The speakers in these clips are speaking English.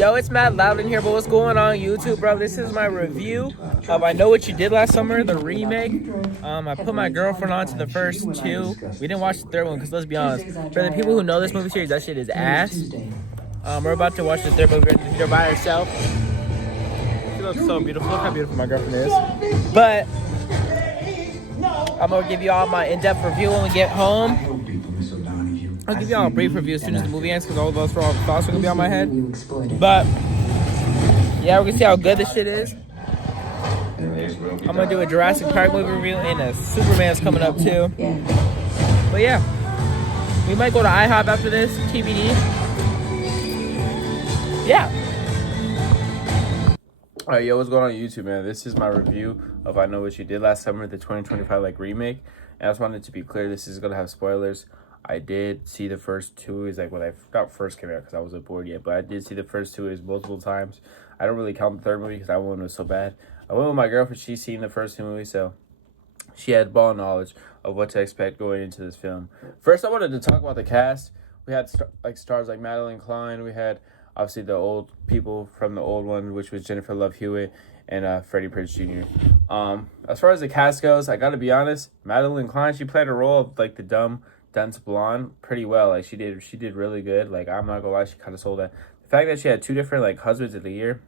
Yo, it's Matt Loud in here, but what's going on YouTube, bro? This is my review of I Know What You Did Last Summer, the remake. I put my girlfriend on to the first two. We didn't watch the third one because let's be honest, for the people who know this movie series, that shit is ass. We're about to watch the third movie. They're by herself. She looks so beautiful. Look how beautiful my girlfriend is. But I'm gonna give you all my in-depth review when we get home. I'll give y'all a brief review as soon as the movie ends because all of those thoughts are gonna be on my head. But yeah, we're gonna see how good this shit is. I'm gonna do a Jurassic Park movie review and a Superman's coming up too. But yeah, we might go to IHOP after this, TBD. Yeah. Alright, yo, what's going on YouTube, man? This is my review of I Know What You Did Last Summer, the 2025 remake. And I just wanted to be clear, this is gonna have spoilers. I did see the first two movies, like when I first came out because I wasn't bored yet, but I did see the first two movies multiple times. I don't really count the third movie because that one was so bad. I went with my girlfriend, she's seen the first two movies, so she had ball knowledge of what to expect going into this film. First, I wanted to talk about the cast. We had stars like Madeline Klein. We had obviously the old people from the old one, which was Jennifer Love Hewitt and Freddie Prinze Jr. As far as the cast goes, I gotta be honest, Madeline Klein, she played a role of like the dumb dunce blonde pretty well. Like she did really good. Like I'm not gonna lie, she kind of sold that. The fact that she had two different like husbands of the year,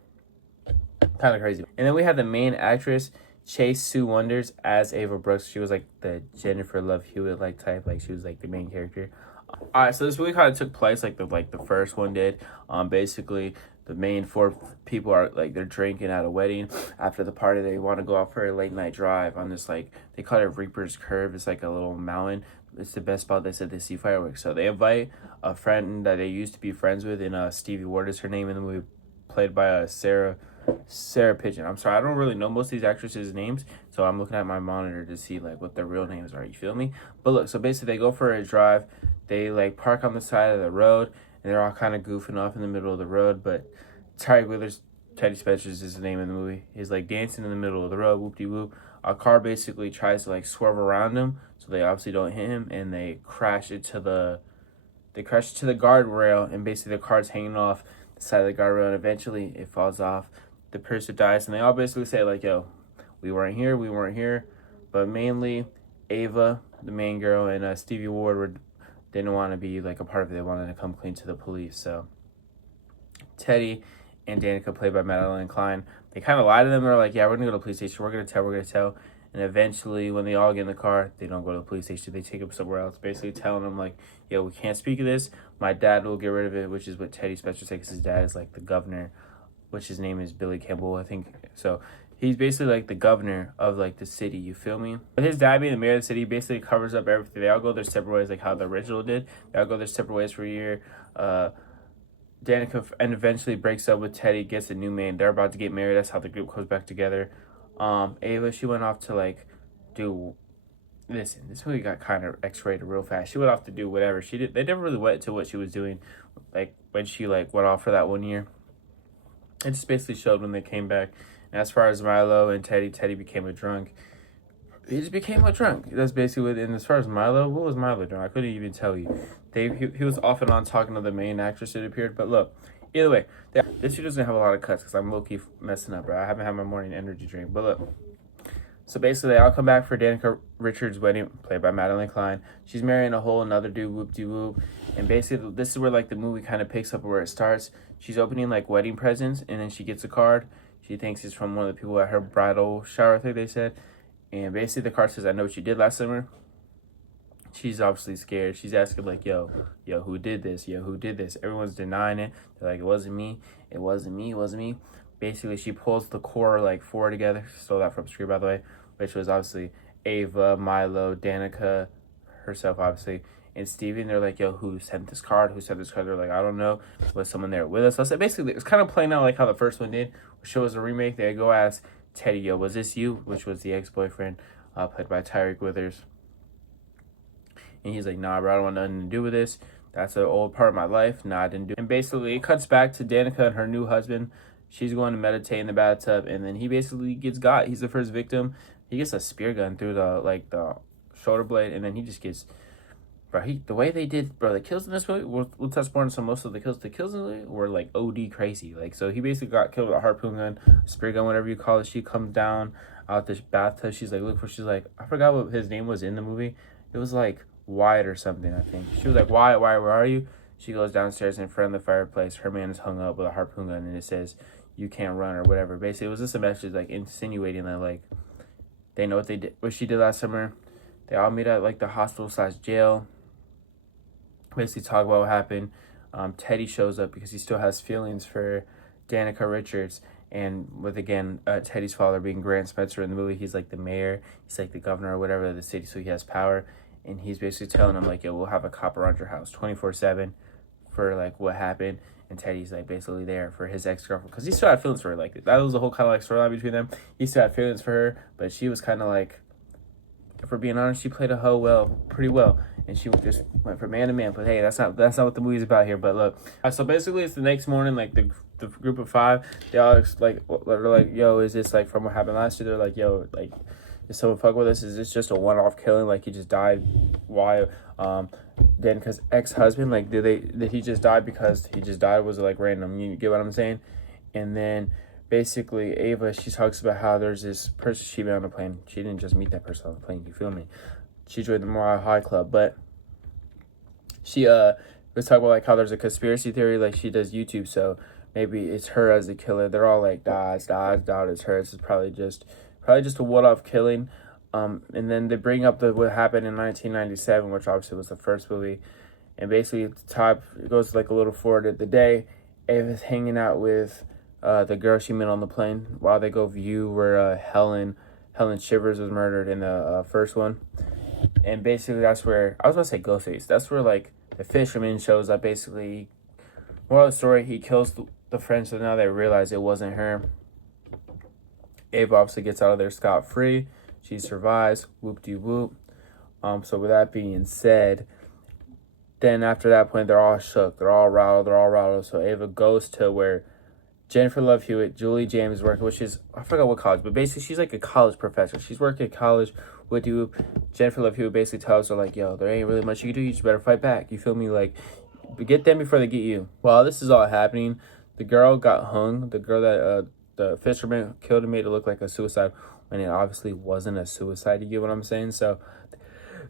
kind of crazy. And then we had the main actress Chase Sue Wonders as Ava Brooks. She was like the Jennifer Love Hewitt like type. Like she was like the main character. All right, so this movie kind of took place like the first one did. Basically the main four people are like they're drinking at a wedding. After the party, they want to go out for a late night drive on this like they call it Reaper's Curve. It's like a little mountain. It's the best spot they said they see fireworks. So they invite a friend that they used to be friends with, and Stevie Ward is her name in the movie, played by Sarah Pigeon. I'm sorry, I don't really know most of these actresses' names, so I'm looking at my monitor to see like what their real names are. You feel me? But look, so basically they go for a drive. They like park on the side of the road, and they're all kind of goofing off in the middle of the road. But Teddy Spencer is his name in the movie. He's like dancing in the middle of the road, whoop de whoop. A car basically tries to like swerve around him, so they obviously don't hit him, and they crash into the guardrail, and basically the car's hanging off the side of the guardrail, and eventually it falls off. The person dies, and they all basically say like, "Yo, we weren't here," but mainly Ava, the main girl, and Stevie Ward didn't want to be like a part of it. They wanted to come clean to the police. So Teddy and Danica, played by Madeline Klein, they kind of lie to them. They're like, yeah, we're going to go to the police station. We're going to tell. And eventually, when they all get in the car, they don't go to the police station. They take them somewhere else, basically telling them, like, yo, we can't speak of this. My dad will get rid of it, which is what Teddy Spencer said, because his dad is, like, the governor, which his name is Billy Campbell, I think. So he's basically, like, the governor of, like, the city. You feel me? But his dad being the mayor of the city basically covers up everything. They all go their separate ways, like how the original did. They all go their separate ways for a year. Danica and eventually breaks up with Teddy, gets a new man. They're about to get married. That's how the group comes back together. Ava, she went off to like do. Listen, this movie got kind of X-rated real fast. She went off to do whatever she did. They never really went to what she was doing, like when she like went off for that 1 year. It just basically showed when they came back. And as far as Milo and Teddy became a drunk. He just became a drunk. That's basically what. And as far as Milo, what was Milo doing? I couldn't even tell you. He was off and on talking to the main actress that appeared. But look, either way, this shit doesn't have a lot of cuts because I'm low-key messing up, bro. I haven't had my morning energy drink. But look, so basically they all come back for Danica Richards' wedding, played by Madeline Klein. She's marrying a whole another dude, whoop-de-whoop. And basically this is where like the movie kind of picks up where it starts. She's opening like wedding presents, and then she gets a card. She thinks it's from one of the people at her bridal shower, I think they said. And basically the card says, I know what you did last summer. She's obviously scared. She's asking like, yo, who did this? Yo, who did this? Everyone's denying it. They're like, it wasn't me. Basically, she pulls the core like four together. Stole that from Scream, by the way, which was obviously Ava, Milo, Danica, herself, obviously, and Stevie. And they're like, yo, who sent this card? They're like, I don't know. Was someone there with us? So basically, it's kind of playing out like how the first one did, which was a remake. They go ask Teddy, yo, was this you? Which was the ex-boyfriend, played by Tyreek Withers. And he's like, nah, bro, I don't want nothing to do with this. That's an old part of my life. Nah, I didn't do it. And basically, it cuts back to Danica and her new husband. She's going to meditate in the bathtub, and then he basically gets got. He's the first victim. He gets a spear gun through the shoulder blade, and then he just gets bro, the way they did, bro, the kills in this movie, we'll touch more on some most of the kills. The kills in the movie were like OD crazy. Like, so he basically got killed with a harpoon gun, spray gun, whatever you call it. She comes down out this bathtub. She's like, look for. She's like, I forgot what his name was in the movie. It was like Wyatt or something, I think. She was like, Wyatt, where are you? She goes downstairs in front of the fireplace. Her man is hung up with a harpoon gun, and it says, you can't run or whatever. Basically, it was just a message like insinuating that like they know what they did, what she did last summer. They all meet at like the hospital/jail. Basically, talk about what happened. Teddy shows up because he still has feelings for Danica Richards, and with again Teddy's father being Grant Spencer in the movie, he's like the mayor, he's like the governor or whatever of the city, so he has power. And he's basically telling him like, yo, we'll have a cop around your house 24/7 for like what happened. And Teddy's like basically there for his ex-girlfriend because he still had feelings for her. Like that was the whole kind of like storyline between them. He still had feelings for her, but she was kind of like, if we're being honest, she played a hoe pretty well, and she just went from man to man. But hey, that's not what the movie's about here. But look, so basically it's the next morning. Like the group of five, they all like they're like, yo, is this like from what happened last year? They're like, yo, like, did someone fuck with us? Is this just a one-off killing? Like he just died? Why? Then because ex-husband, like did he just die because he just died? Was it like random? You get what I'm saying? And then basically Ava, she talks about how there's this person she met on the plane. She didn't just meet that person on the plane, you feel me? She joined the Mile High Club, but she was talking about like how there's a conspiracy theory, like she does YouTube, so maybe it's her as the killer. They're all like, it's her. This is probably just a one-off killing. And then they bring up what happened in 1997, which obviously was the first movie. And basically, at the top, it goes like a little forward at the day. Ava's hanging out with the girl she met on the plane while they go view where Helen Shivers was murdered in the first one. And basically, that's where, I was about to say Ghostface. That's where, like, the fisherman shows up, basically. Moral of the story, he kills the friend, so now they realize it wasn't her. Ava obviously gets out of there scot-free. She survives. Whoop-de-whoop. So with that being said, then after that point, they're all shook. They're all rattled. So Ava goes to where Jennifer Love Hewitt, Julie James is working, which is, I forgot what college, but basically she's like a college professor. She's working at college. Jennifer Love Hewitt basically tells her like, yo, there ain't really much you can do. You just better fight back. You feel me? Like, get them before they get you. While this is all happening, the girl got hung. The girl that the fisherman killed and made it look like a suicide when it obviously wasn't a suicide. You get what I'm saying? So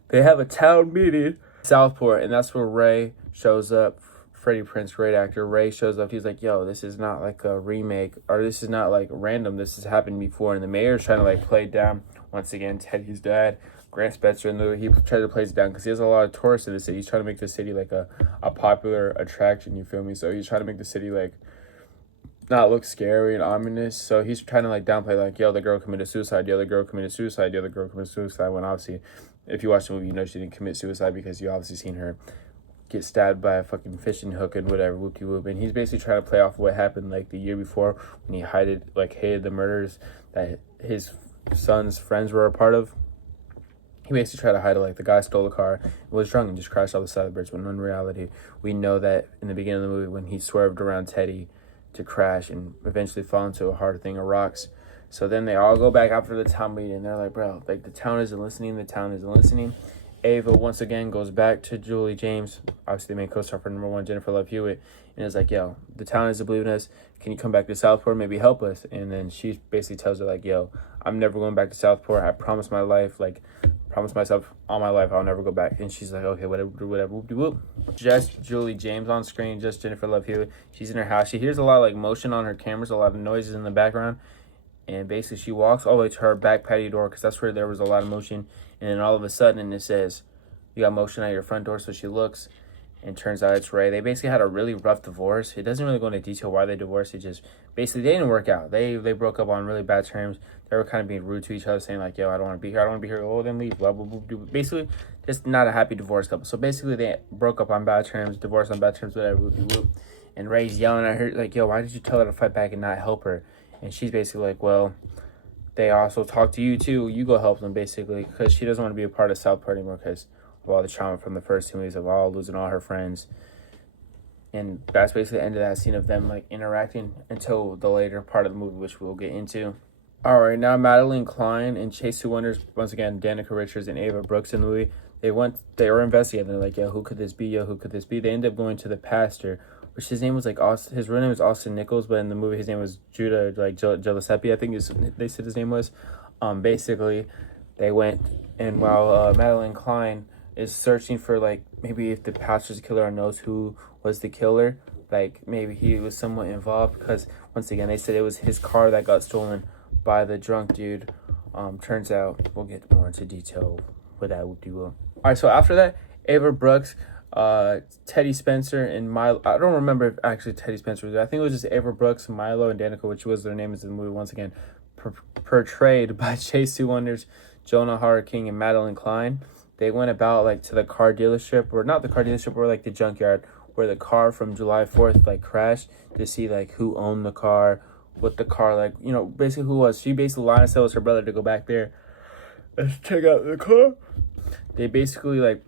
they have a town meeting, Southport, and that's where Ray shows up. Freddie Prinze, great actor. Ray shows up. He's like, yo, this is not like a remake, or this is not like random. This has happened before. And the mayor's trying to like play it down. Once again, Teddy's dad, Grant Spencer, he tried to play it down because he has a lot of tourists in the city. He's trying to make the city like a popular attraction, you feel me? So he's trying to make the city like not look scary and ominous. So he's trying to like downplay like, yo, the girl committed suicide. The other girl committed suicide. When obviously, if you watch the movie, you know she didn't commit suicide because you obviously seen her get stabbed by a fucking fishing hook and whatever, whoop-de-whoop. And he's basically trying to play off what happened like the year before when he hid the murders that his son's friends were a part of. He basically tried to hide it like the guy stole the car, was drunk, and just crashed off the side of the bridge. When in reality, we know that in the beginning of the movie when he swerved around Teddy to crash and eventually fall into a hard thing of rocks. So then they all go back after the town meeting and they're like, bro, like the town isn't listening. Ava once again goes back to Julie James, obviously the main co-star for number one, Jennifer Love Hewitt, and is like, yo, the town isn't believing us. Can you come back to Southport, maybe help us? And then she basically tells her like, yo, I'm never going back to Southport. I promise myself all my life I'll never go back. And she's like, okay, whatever, whoop-de-whoop. Just Julie James on screen, just Jennifer Love Hewitt. She's in her house. She hears a lot of like motion on her cameras, a lot of noises in the background. And basically she walks all the way to her back patio door because that's where there was a lot of motion. And then all of a sudden it says, you got motion at your front door. So she looks and turns out it's Ray. They basically had a really rough divorce. It doesn't really go into detail why they divorced. It just basically they didn't work out. They broke up on really bad terms. They were kind of being rude to each other, saying like, yo, I don't want to be here. Oh, then leave. Blah, blah, blah, blah. Basically, just not a happy divorce couple. So basically they broke up on bad terms, divorced on bad terms, whatever. Whoop. And Ray's yelling at her like, yo, why did you tell her to fight back and not help her? And she's basically like, well, they also talk to you too. You go help them, basically, because she doesn't want to be a part of Southport anymore because of all the trauma from the first 2 movies of all losing all her friends. And that's basically the end of that scene of them like interacting until the later part of the movie, which we'll get into. All right, now Madeline Klein and Chase Who Wonders, once again, Danica Richards and Ava Brooks in the movie. They were investigating. They're like, yo, who could this be? Yo, who could this be? They ended up going to the pastor, which his name was like Austin. His real name was Austin Nichols, but in the movie his name was Judah like Giuseppe, I think they said his name was. Basically, they went, and while Madeline Klein is searching for like maybe if the pastor's killer or knows who was the killer, like maybe he was somewhat involved, because once again they said it was his car that got stolen by the drunk dude. Turns out we'll get more into detail with that. All right, so after that, Ava Brooks, Teddy Spencer, and Milo. I don't remember if actually Teddy Spencer was there. I think it was just Ava Brooks, Milo, and Danica, which was their names in the movie once again, portrayed by Chase Two Wonders, Jonah Hauer-King, and Madeline Klein. They went about like to the car dealership, or not the car dealership, or like the junkyard where the car from July 4th like crashed, to see like who owned the car, what the car, like, you know, basically who was. She basically lied and said it was her brother to go back there and check out the car. They basically like,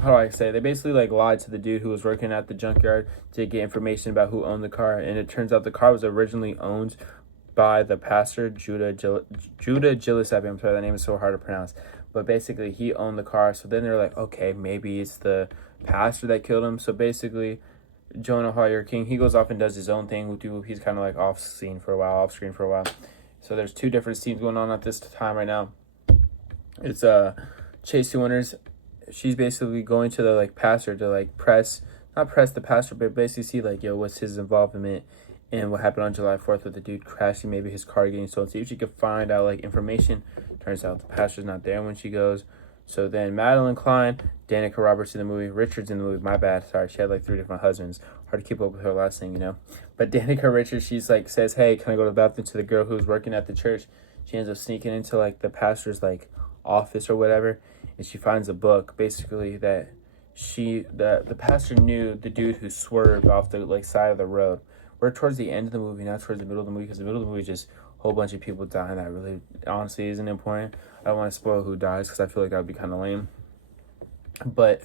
how do I say? They basically like lied to the dude who was working at the junkyard to get information about who owned the car, and it turns out the car was originally owned by the pastor Judah Giuseppe. I'm sorry, that name is so hard to pronounce, but basically he owned the car. So then they're like, okay, maybe it's the pastor that killed him. So basically, Jonah Hauer-King, he goes off and does his own thing. He's kind of like off screen for a while. So there's two different scenes going on at this time right now. It's Chase Two Wonders. She's basically going to the like pastor to like not press the pastor, but basically see like, yo, what's his involvement in what happened on July 4th with the dude crashing, maybe his car getting stolen. See if she could find out like information. Turns out the pastor's not there when she goes. So then Madeline Klein, Danica Roberts in the movie, Richards in the movie. My bad, sorry, she had like 3 different husbands. Hard to keep up with her last name, you know. But Danica Richards, she's like says, hey, can I go to the bathroom, to the girl who's working at the church. She ends up sneaking into like the pastor's like office or whatever, and she finds a book basically that the pastor knew the dude who swerved off the like side of the road. We're towards the end of the movie, not towards the middle of the movie, because the middle of the movie is just a whole bunch of people dying that really honestly isn't important. I don't want to spoil who dies because I feel like that would be kind of lame. But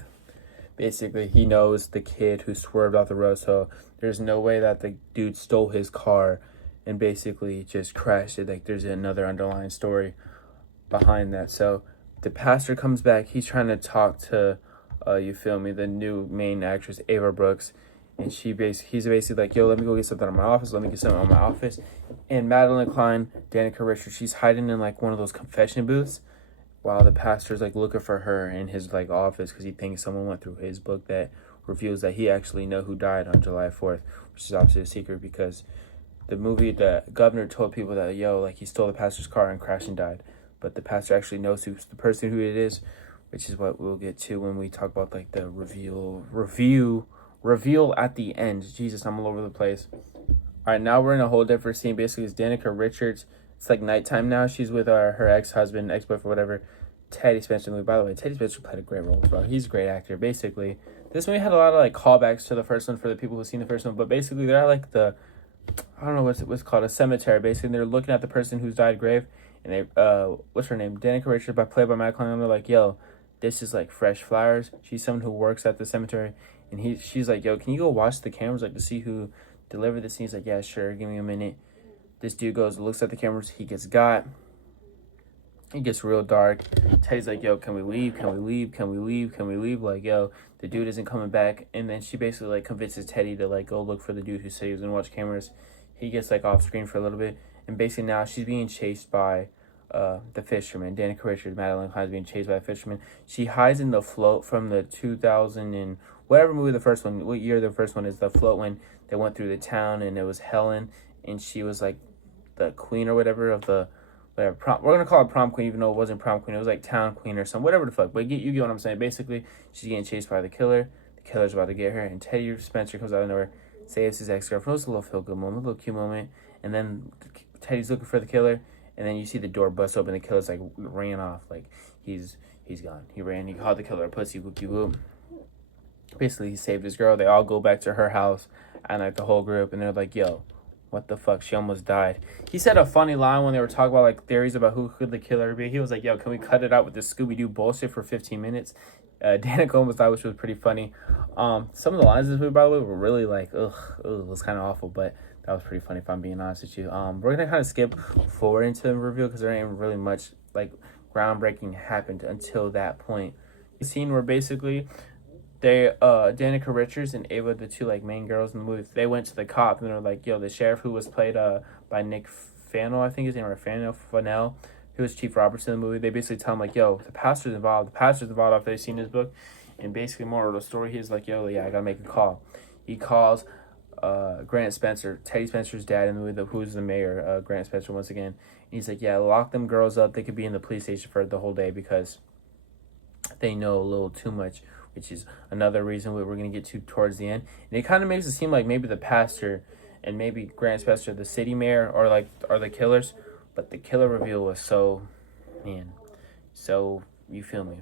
basically, he knows the kid who swerved off the road, so there's no way that the dude stole his car and basically just crashed it. Like, there's another underlying story behind that. So the pastor comes back. He's trying to talk to, you feel me, the new main actress, Ava Brooks. And he's basically like, yo, let me go get something on my office. And Madeline Klein, Danica Richards, she's hiding in like one of those confession booths while the pastor's like looking for her in his like office, because he thinks someone went through his book that reveals that he actually know who died on July 4th, which is obviously a secret, because the governor told people that, yo, like he stole the pastor's car and crashed and died. But the pastor actually knows who's the person who it is, which is what we'll get to when we talk about like the reveal at the end. Jesus, I'm all over the place. All right, now we're in a whole different scene. Basically, it's Danica Richards. It's like nighttime now. She's with her ex-husband, ex-boyfriend, whatever, Teddy Spencer. By the way, Teddy Spencer played a great role, bro. He's a great actor. Basically, this movie had a lot of like callbacks to the first one for the people who've seen the first one. But basically, they're at like I don't know what's called, a cemetery. Basically, and they're looking at the person who's died grave, and they what's her name? Danica Richards, played by Matt Klein. And they're like, yo, this is like fresh flowers. She's someone who works at the cemetery. And she's like, yo, can you go watch the cameras, like, to see who delivered this? And he's like, yeah, sure, give me a minute. This dude goes, looks at the cameras, he gets got. It gets real dark. Teddy's like, yo, can we leave? Like, yo, the dude isn't coming back. And then she basically, like, convinces Teddy to, like, go look for the dude who said he was going to watch cameras. He gets, like, off screen for a little bit. And basically now she's being chased by the fisherman. Danica Richards, Madeline Klein, is being chased by a fisherman. She hides in the float from the 2000 and whatever movie the first one, what year the first one is, the float when they went through the town, and it was Helen, and she was like the queen or whatever of the whatever we're gonna call it prom queen, even though it wasn't prom queen, it was like town queen or something, whatever the fuck. But you get what I'm saying. Basically, she's getting chased by the killer. The killer's about to get her, and Teddy Spencer comes out of nowhere, saves his ex-girlfriend. It was a little feel good moment, a little cute moment. And then Teddy's looking for the killer, and then you see the door bust open. The killer's like ran off, like he's gone. He ran. He called the killer a pussy. Whoopie whoop. Basically, he saved his girl. They all go back to her house, and like the whole group, and they're like, yo, what the fuck? She almost died. He said a funny line when they were talking about like theories about who could the killer be. He was like, yo, can we cut it out with this Scooby-Doo bullshit for 15 minutes? Danica almost died, which was pretty funny. Some of the lines in this movie, by the way, were really like, it was kind of awful, but that was pretty funny, if I'm being honest with you. We're gonna kind of skip forward into the reveal because there ain't really much like groundbreaking happened until that point. The scene where basically Danica Richards and Ava, the two like main girls in the movie, they went to the cop and they're like, yo, the sheriff who was played by Nick Fannell, I think his name, or Fannell, who was Chief Robertson in the movie. They basically tell him like, yo, the pastor's involved. The pastor's involved after they've seen his book. And basically, more of the story, he's like, yo, yeah, I gotta make a call. He calls Grant Spencer, Teddy Spencer's dad in the movie, who's the mayor, Grant Spencer once again. And he's like, yeah, lock them girls up. They could be in the police station for the whole day because they know a little too much, which is another reason we're going to get to towards the end. And it kind of makes it seem like maybe the pastor and maybe Grant Spencer, the city mayor, are the killers. But the killer reveal was so you feel me.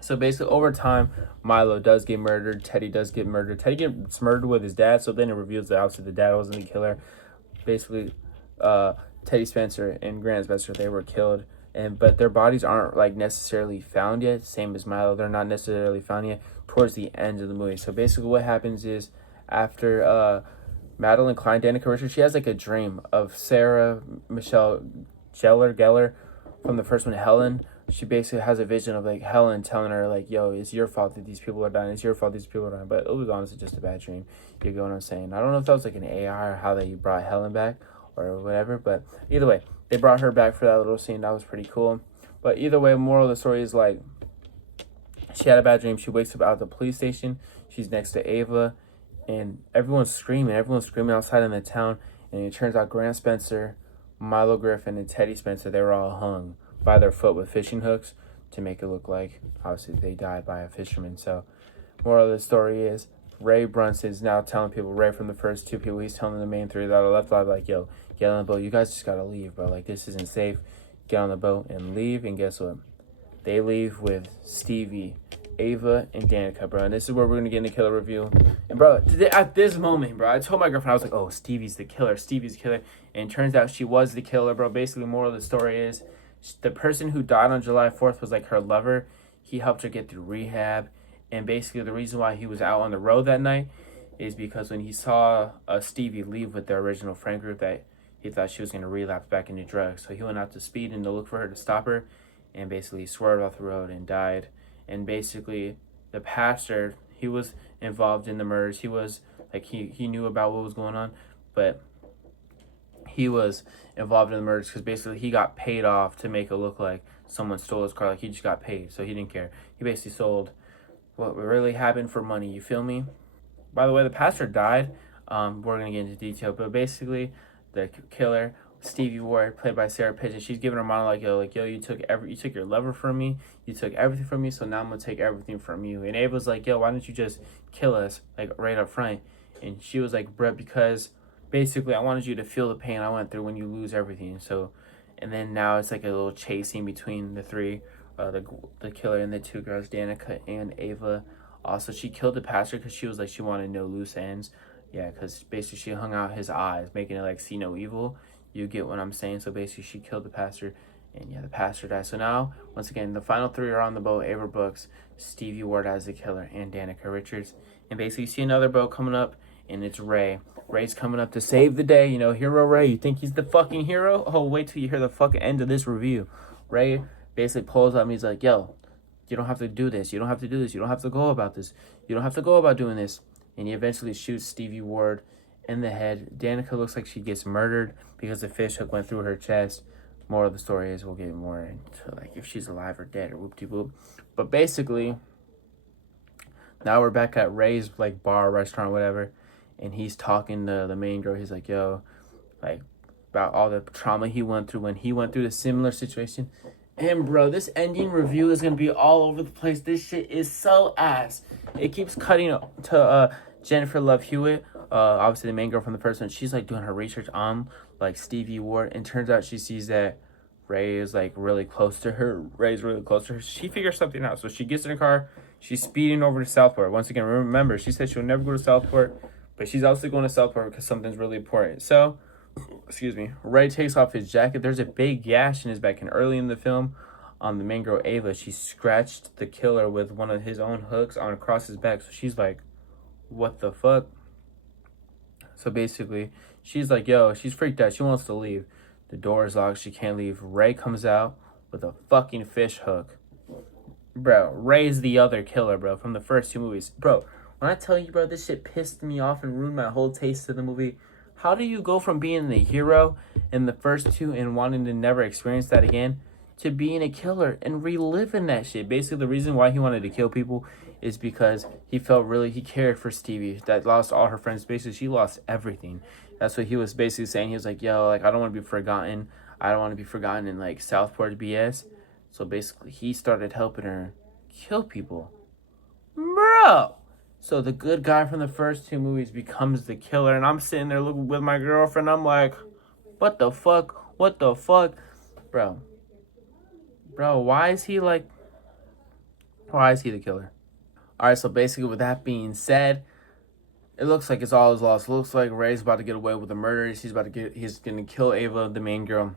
So basically, over time, Milo does get murdered. Teddy does get murdered. Teddy gets murdered with his dad. So then it reveals that obviously the dad wasn't the killer. Basically, Teddy Spencer and Grant Spencer, they were killed. But their bodies aren't like necessarily found yet. Same as Milo, they're not necessarily found yet towards the end of the movie. So basically, what happens is after Madeline Klein, Danica Richards, she has like a dream of Sarah Michelle Gellar from the first one, Helen. She basically has a vision of like Helen telling her like, yo, it's your fault that these people are dying. It's your fault these people are dying. But it was honestly just a bad dream. You get what I'm saying? I don't know if that was like an AI or how they brought Helen back or whatever. But either way, they brought her back for that little scene. That was pretty cool. But either way, moral of the story is like, she had a bad dream. She wakes up out at the police station. She's next to Ava. And everyone's screaming. Everyone's screaming outside in the town. And it turns out Grant Spencer, Milo Griffin, and Teddy Spencer, they were all hung by their foot with fishing hooks to make it look like, obviously, they died by a fisherman. So, moral of the story is, Ray Brunson is now telling people, Ray from the first two people, he's telling the main three that are left alive, like, yo, get on the boat. You guys just gotta leave, bro. Like, this isn't safe. Get on the boat and leave. And guess what? They leave with Stevie, Ava, and Danica, bro. And this is where we're gonna get into killer review. And bro, today, at this moment, bro, I told my girlfriend, I was like, oh, Stevie's the killer. Stevie's the killer. And it turns out she was the killer, bro. Basically, moral of the story is, the person who died on July 4th was like her lover. He helped her get through rehab. And basically the reason why he was out on the road that night is because when he saw Stevie leave with their original friend group, that he thought she was going to relapse back into drugs. So he went out to speed and to look for her to stop her, and basically swerved off the road and died. And basically the pastor, he was involved in the murders. He was like, he knew about what was going on, but he was involved in the murders because basically he got paid off to make it look like someone stole his car. Like, he just got paid, so he didn't care. He basically sold what really happened for money. You feel me? By the way, the pastor died. We're gonna get into detail, but basically, the killer, Stevie Ward, played by Sarah Pigeon, she's giving her monologue, yo, you took your lover from me, you took everything from me, so now I'm gonna take everything from you. And Abe was like, yo, why don't you just kill us, like, right up front? And she was like, Brett, because basically I wanted you to feel the pain I went through when you lose everything. So, and then now it's like a little chasing between the three, the killer and the two girls, Danica and Ava. Also, she killed the pastor because she was like, she wanted no loose ends. Yeah, because basically she hung out his eyes, making it like see no evil. You get what I'm saying? So basically she killed the pastor, and yeah, the pastor died. So now, once again, the final three are on the boat. Ava Brooks, Stevie Ward as the killer, and Danica Richards. And basically you see another boat coming up, and it's Ray. Ray's coming up to save the day. You know, Hero Ray. You think he's the fucking hero? Oh, wait till you hear the fucking end of this review. Ray basically pulls up and he's like, yo, you don't have to do this. You don't have to do this. You don't have to go about this. You don't have to go about doing this. And he eventually shoots Stevie Ward in the head. Danica looks like she gets murdered because the fish hook went through her chest. More of the story is we'll get more into like if she's alive or dead or whoop-de-whoop. But basically, now we're back at Ray's like bar, restaurant, whatever. And he's talking to the main girl. He's like, yo, like, about all the trauma he went through when he went through a similar situation. And, bro, this ending review is going to be all over the place. This shit is so ass. It keeps cutting to Jennifer Love Hewitt, obviously the main girl from the first one. She's, like, doing her research on, like, Stevie Ward. And turns out she sees that Ray is, like, really close to her. Ray's really close to her. She figures something out. So she gets in her car. She's speeding over to Southport. Once again, remember, she said she'll never go to Southport. But she's also going to Southport because something's really important. So, excuse me, Ray takes off his jacket. There's a big gash in his back. And early in the film, on the main girl, Ava, she scratched the killer with one of his own hooks on across his back. So she's like, what the fuck? So basically, she's like, yo, she's freaked out. She wants to leave. The door is locked. She can't leave. Ray comes out with a fucking fish hook. Bro, Ray's the other killer, bro, from the first 2 movies. Bro, when I tell you, bro, this shit pissed me off and ruined my whole taste of the movie. How do you go from being the hero in the first 2 and wanting to never experience that again to being a killer and reliving that shit? Basically, the reason why he wanted to kill people is because he cared for Stevie that lost all her friends. Basically, she lost everything. That's what he was basically saying. He was like, yo, like, I don't want to be forgotten. I don't want to be forgotten in, like, Southport BS. So basically, he started helping her kill people. Bro! So the good guy from the first 2 movies becomes the killer. And I'm sitting there looking with my girlfriend. I'm like, what the fuck? What the fuck? Bro, why is he the killer? Alright, so basically with that being said, it looks like it's all is lost. It looks like Ray's about to get away with the murder. He's gonna kill Ava, the main girl.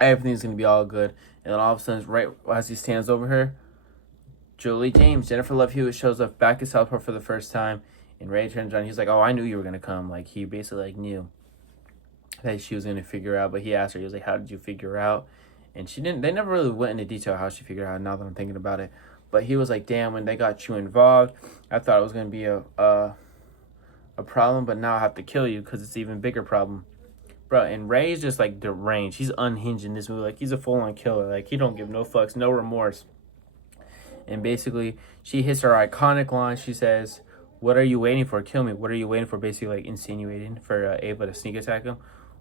Everything's gonna be all good. And then all of a sudden, right as he stands over her, Julie James, Jennifer Love Hewitt shows up back at Southport for the first time. And Ray turns around. He's like, oh, I knew you were gonna come. Like, he basically like knew that she was gonna figure out. But he asked her, he was like, how did you figure out? And she didn't. They never really went into detail how she figured out. Now that I'm thinking about it, but he was like, damn, when they got you involved, I thought it was gonna be a problem, but now I have to kill you because it's an even bigger problem. Bro, and Ray's just like deranged. He's unhinged in this movie. Like, he's a full-on killer. Like, he don't give no fucks, no remorse. And basically, she hits her iconic line. She says, what are you waiting for? Kill me. What are you waiting for? Basically, like, insinuating for Ava to sneak attack him,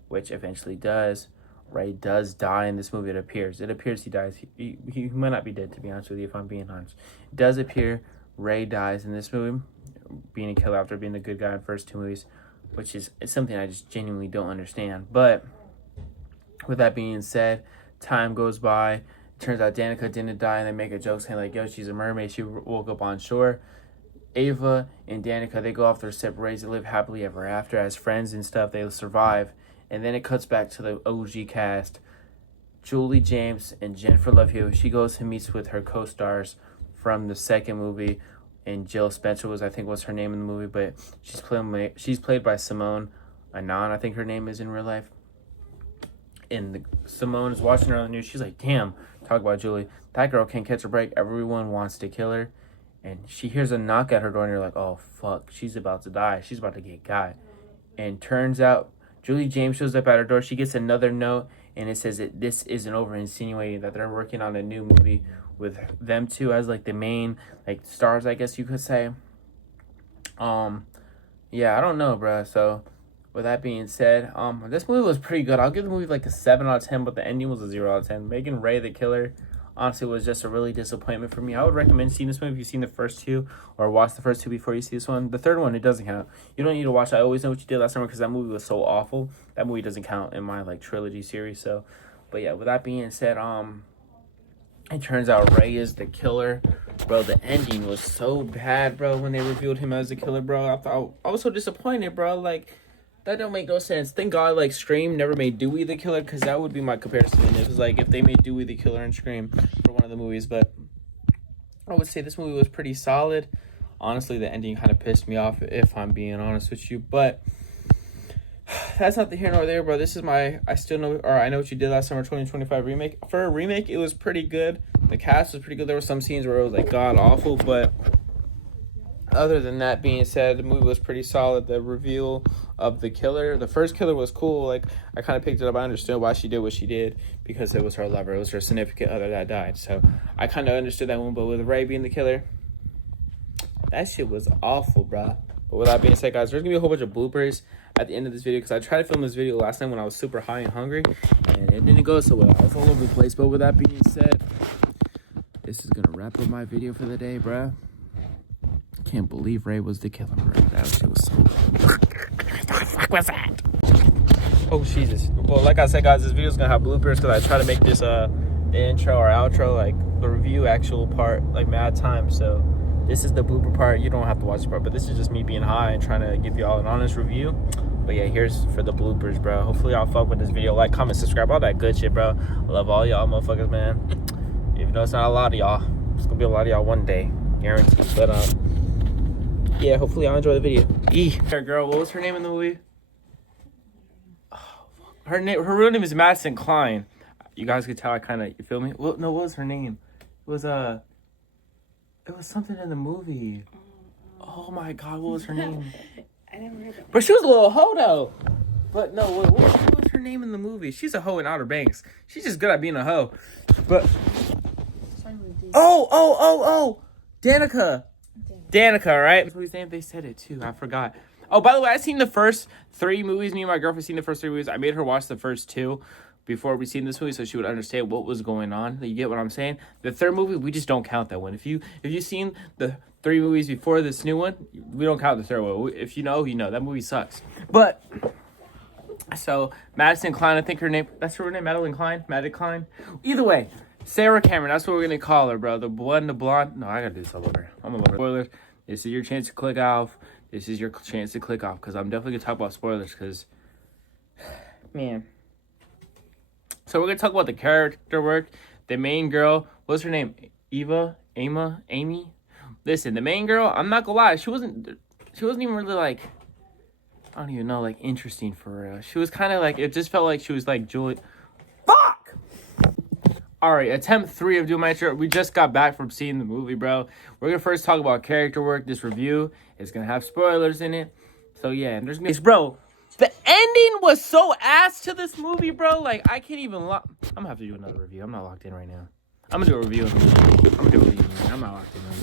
which eventually does. Ray does die in this movie. It appears he dies. He might not be dead, to be honest with you, if I'm being honest. It does appear Ray dies in this movie, being a killer after being the good guy in the first 2 movies, which is something I just genuinely don't understand. But with that being said, time goes by. It turns out Danica didn't die, and they make a joke saying like, yo, she's a mermaid. She woke up on shore. Ava and Danica, they go off their separate ways. They live happily ever after as friends and stuff. They survive. And then it cuts back to the OG cast. Julie James and Jennifer Love Hewitt. She goes and meets with her co-stars from the second movie. And Jill Spencer was her name in the movie, but she's played by Simone Anon, I think her name is in real life. And Simone is watching her on the news. She's like, damn, talk about Julie. That girl can't catch a break. Everyone wants to kill her. And she hears a knock at her door, and you're like, oh, fuck, she's about to die. She's about to get got. And turns out, Julie James shows up at her door. She gets another note, and it says that this isn't over, insinuating that they're working on a new movie with them two as like the main like stars, I guess you could say. Yeah, I don't know, bro. So with that being said, this movie was pretty good. I'll give the movie like a 7 out of 10, but the ending was a 0 out of 10. Making Ray the killer honestly was just a really disappointment for me. I would recommend seeing this movie if you've seen the first 2 or watch the first 2 before you see this one. The third one, it doesn't count. You don't need to watch I Always Know What You Did Last Summer because that movie was so awful. That movie doesn't count in my like trilogy series. So, but yeah, with that being said, it turns out Ray is the killer. Bro, the ending was so bad, bro, when they revealed him as the killer, bro. I was so disappointed, bro. Like, that don't make no sense. Thank God, like, Scream never made Dewey the killer, because that would be my comparison. It was like if they made Dewey the killer in Scream for one of the movies. But I would say this movie was pretty solid. Honestly, the ending kind of pissed me off, if I'm being honest with you. But that's not the here nor there, bro. This is my I Know What You Did Last Summer 2025 remake. For a remake, it was pretty good. The cast was pretty good. There were some scenes where it was like god awful, but other than that being said, the movie was pretty solid. The reveal of the killer, the first killer, was cool. Like, I kind of picked it up. I understood why she did what she did, because it was her lover. It was her significant other that died. So I kind of understood that one. But with Ray being the killer, that shit was awful, bro. But with that being said, guys, there's gonna be a whole bunch of bloopers at the end of this video, because I tried to film this video last night when I was super high and hungry, and it didn't go so well. I was all over the place. But with that being said, this is gonna wrap up my video for the day, bro. Can't believe Ray was the killer, bro. That shit was so what the fuck was that? Oh, Jesus. Well, like I said, guys, this video's gonna have bloopers, because I try to make this the intro or outro, like the review actual part, like mad time. So this is the blooper part. You don't have to watch the part, but this is just me being high and trying to give you all an honest review. But yeah, here's for the bloopers, bro. Hopefully y'all fuck with this video. Like, comment, subscribe, all that good shit, bro. I love all y'all motherfuckers, man. Even though it's not a lot of y'all, it's gonna be a lot of y'all one day, guaranteed. But yeah, hopefully y'all enjoy the video. Her girl, what was her name in the movie? Oh, her real name is Madison Klein. You guys could tell I kind of, you feel me? Well, no, what was her name? It was something in the movie. Oh my God, what was her name? I never heard that. But she was a little hoe though. But no, what was her name in the movie? She's a hoe in Outer Banks. She's just good at being a hoe. But oh, Danica. Danica, right? That's what his name. They said it too. I forgot. Oh, by the way, I seen the first 3 movies. Me and my girlfriend seen the first 3 movies. I made her watch the first 2 before we seen this movie, so she would understand what was going on. You get what I'm saying? The 3rd movie, we just don't count that one. If you seen the 3 movies before this new one, we don't count the 3rd one. If you know, you know. That movie sucks. But so Madison Klein, I think her name. That's her name, Madeline Klein. Maddie Klein. Either way, Sarah Cameron. That's what we're gonna call her, bro. The one, the blonde. No, I gotta do this all over. I'm gonna spoilers. This is your chance to click off. This is your chance to click off because I'm definitely gonna talk about spoilers. Because, man. So we're gonna talk about the character work. The main girl, what's her name? Amy. Listen, the main girl. I'm not gonna lie. She wasn't even really like. I don't even know, like interesting for real. She was kind of like. It just felt like she was like Julie. Fuck. All right, attempt 3 of doing my intro. We just got back from seeing the movie, bro. We're gonna first talk about character work. This review is gonna have spoilers in it. So yeah, and there's gonna bro. The ending was so ass to this movie, bro. Like, I can't even I'm gonna have to do another review. I'm not locked in right now. I'm gonna do a review. I'm not locked in right now.